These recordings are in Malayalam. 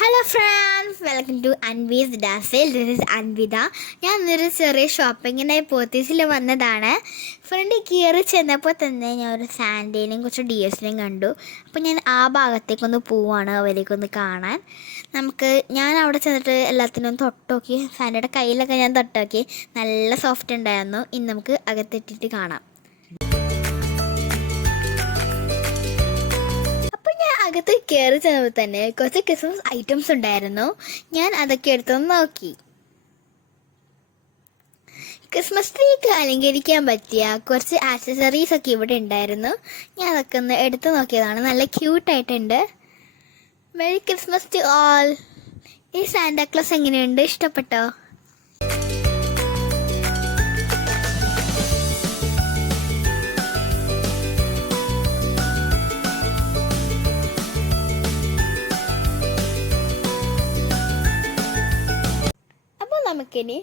Hello friends, welcome to Anvi's dazzle. This is Anvitha. ഞാൻ ഇന്നൊരു ചെറിയ ഷോപ്പിങ്ങിനായി പോത്തീസിൽ വന്നതാണ്. ഫ്രണ്ട് കയറി ചെന്നപ്പോൾ തന്നെ ഞാൻ ഒരു സാൻഡേനെയും കുറച്ച് ഡിയേഴ്സിനെയും കണ്ടു. അപ്പോൾ ഞാൻ ആ ഭാഗത്തേക്കൊന്ന് പോവാണ്, അവരേക്കൊന്ന് കാണാൻ. ഞാൻ അവിടെ ചെന്നിട്ട് എല്ലാത്തിനും തൊട്ടുനോക്കി. സാൻഡയുടെ കയ്യിലൊക്കെ ഞാൻ തൊട്ടുനോക്കി, നല്ല സോഫ്റ്റ് ഉണ്ടായിരുന്നു. ഇനി നമുക്ക് അകത്തിട്ടിട്ട് കാണാം. അകത്ത് കയറി ചെന്നപ്പോൾ തന്നെ കുറച്ച് ക്രിസ്മസ് ഐറ്റംസ് ഉണ്ടായിരുന്നു. ഞാൻ അതൊക്കെ എടുത്തൊന്ന് നോക്കി. ക്രിസ്മസ് ട്രീക്ക് അലങ്കരിക്കാൻ പറ്റിയ കുറച്ച് ആക്സസറീസ് ഒക്കെ ഇവിടെ ഉണ്ടായിരുന്നു. ഞാൻ അതൊക്കെ ഒന്ന് എടുത്തു നോക്കിയതാണ്. നല്ല ക്യൂട്ടായിട്ടുണ്ട്. Merry Christmas to all. ഈ സാന്റാക്ലോസ് എങ്ങനെയുണ്ട്? ഇഷ്ടപ്പെട്ടോ? നമുക്കിനി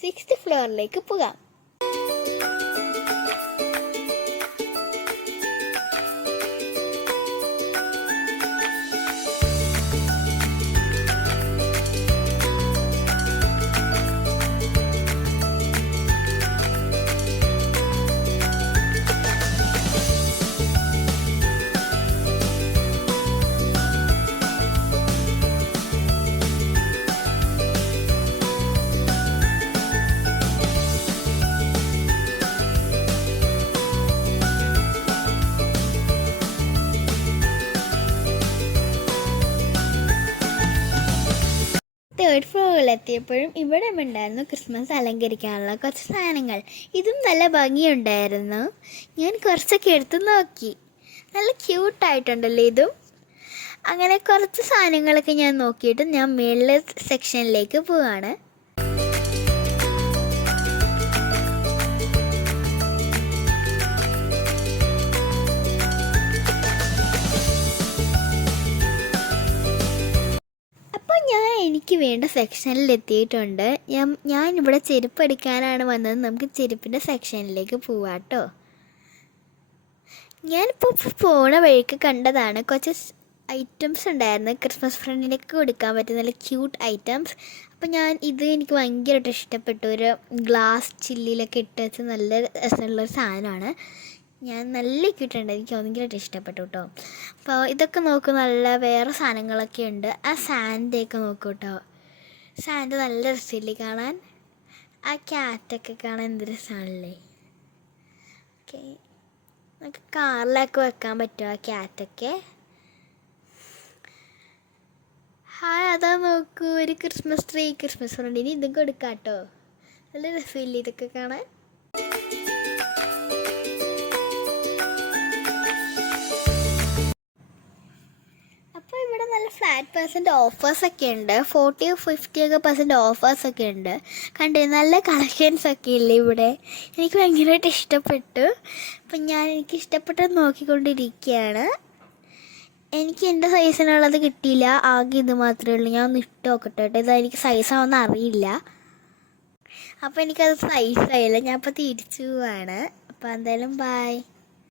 6th ഫ്ലോറിലേക്ക് പോകാം. തേർഡ് ഫ്ലോറിലെത്തിയപ്പോഴും ഇവിടെ ഉണ്ടായിരുന്നു ക്രിസ്മസ് അലങ്കരിക്കാനുള്ള കുറച്ച് സാധനങ്ങൾ. ഇതും നല്ല ഭംഗിയുണ്ടായിരുന്നു. ഞാൻ കുറച്ചൊക്കെ എടുത്ത് നോക്കി. നല്ല ക്യൂട്ടായിട്ടുണ്ടല്ലോ ഇതും. അങ്ങനെ കുറച്ച് സാധനങ്ങളൊക്കെ ഞാൻ നോക്കിയിട്ട് ഞാൻ മേളിലെ സെക്ഷനിലേക്ക് പോവാണ്. എനിക്ക് വേണ്ട സെക്ഷനിൽ എത്തിയിട്ടുണ്ട്. ഞാൻ ഇവിടെ ചെരുപ്പ് എടുക്കാനാണ് വന്നത്. നമുക്ക് ചെരുപ്പിൻ്റെ സെക്ഷനിലേക്ക് പോവാം കേട്ടോ. ഞാനിപ്പോൾ പോണ വഴിക്ക് കണ്ടതാണ് കുറച്ച് ഐറ്റംസ് ഉണ്ടായിരുന്നു. ക്രിസ്മസ് ഫ്രണ്ടിലേക്ക് കൊടുക്കാൻ പറ്റുന്ന നല്ല ക്യൂട്ട് ഐറ്റംസ്. അപ്പോൾ എനിക്ക് ഭയങ്കരമായിട്ട് ഇഷ്ടപ്പെട്ടു. ഒരു ഗ്ലാസ് ചില്ലിലൊക്കെ ഇട്ട് വെച്ച് നല്ല രസമുള്ളൊരു സാധനമാണ്. നല്ല ക്യൂട്ടുണ്ട്. എനിക്ക് ഭയങ്കരമായിട്ട് ഇഷ്ടപ്പെട്ടു കേട്ടോ. അപ്പോൾ ഇതൊക്കെ നോക്കും. നല്ല വേറെ സാധനങ്ങളൊക്കെ ഉണ്ട്. ആ സാൻഡൊക്കെ നോക്കൂ കേട്ടോ. സാൻഡ് നല്ല രസമില്ലേ കാണാൻ? ആ ക്യാറ്റൊക്കെ കാണാൻ എന്ത് രസമാണല്ലേ. ഓക്കെ, നമുക്ക് കാറിലൊക്കെ വെക്കാൻ പറ്റുമോ ആ ക്യാറ്റൊക്കെ? ഹായ്, അതാ നോക്കൂ, ഒരു ക്രിസ്മസ് ട്രീ. ക്രിസ്മസ് ഫ്രണ്ടിന് ഇതും കൊടുക്കാം കേട്ടോ. നല്ല രസമില്ലേ ഇതൊക്കെ കാണാൻ? അപ്പോൾ ഇവിടെ നല്ല ഫ്ലാറ്റ് ഓഫേഴ്സൊക്കെ ഉണ്ട്. 40-50% ഓഫേഴ്സൊക്കെ ഉണ്ട്. കണ്ടേ, നല്ല കളക്ഷൻസൊക്കെ ഇല്ലേ ഇവിടെ. എനിക്ക് ഭയങ്കരമായിട്ട് ഇഷ്ടപ്പെട്ടു. അപ്പം എനിക്ക് ഇഷ്ടപ്പെട്ടത് നോക്കിക്കൊണ്ടിരിക്കുകയാണ്. എനിക്ക് എൻ്റെ സൈസിനുള്ളത് കിട്ടിയില്ല. ആകെ ഇത് മാത്രമേ ഉള്ളൂ. ഞാൻ ഒന്ന് ഇട്ട് നോക്കട്ടെ കേട്ടോ. ഇതെനിക്ക് സൈസാവെന്ന് അറിയില്ല. അപ്പോൾ എനിക്കത് സൈസായില്ല. ഞാൻ അപ്പോൾ തിരിച്ചു പോവാണ്. അപ്പോൾ എന്തായാലും ബൈ.